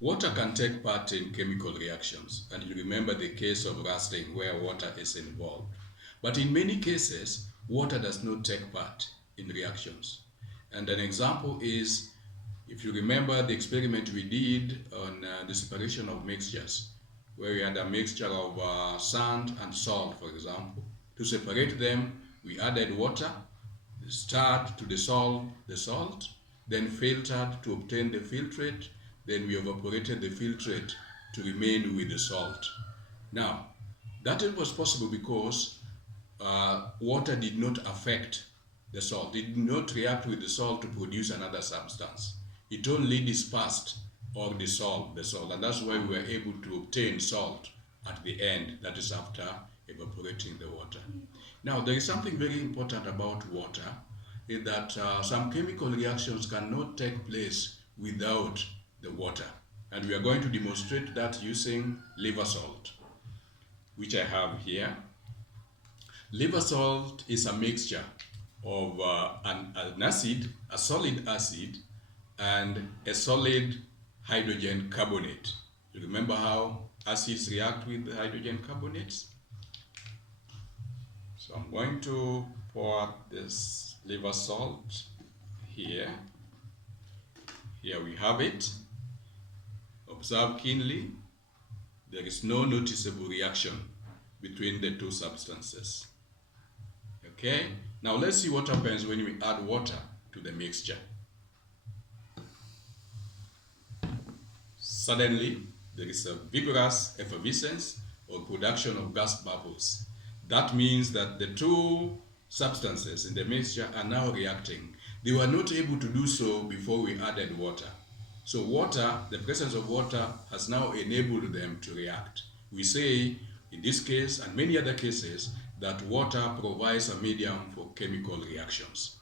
Water can take part in chemical reactions, and you remember the case of rusting where water is involved. But in many cases, water does not take part in reactions. And an example is, if you remember the experiment we did on the separation of mixtures, where we had a mixture of sand and salt, for example. To separate them, we added water, stirred to dissolve the salt, then filtered to obtain the filtrate, then we evaporated the filtrate to remain with the salt. Now, that it was possible because water did not affect the salt. It did not react with the salt to produce another substance. It only dispersed or dissolved the salt, and that's why we were able to obtain salt at the end, that is after evaporating the water. Now, there is something very important about water, is that some chemical reactions cannot take place without the water. And we are going to demonstrate that using liver salt, which I have here. Liver salt is a mixture of an acid, a solid acid, and a solid hydrogen carbonate. You remember how acids react with hydrogen carbonates? So I'm going to pour this liver salt here. Here we have it. Observe keenly. There is no noticeable reaction between the two substances. Okay, now let's see what happens when we add water to the mixture. Suddenly, there is a vigorous effervescence or production of gas bubbles. That means that the two substances in the mixture are now reacting. They were not able to do so before we added water. So water, the presence of water, has now enabled them to react. We say, in this case and many other cases, that water provides a medium for chemical reactions.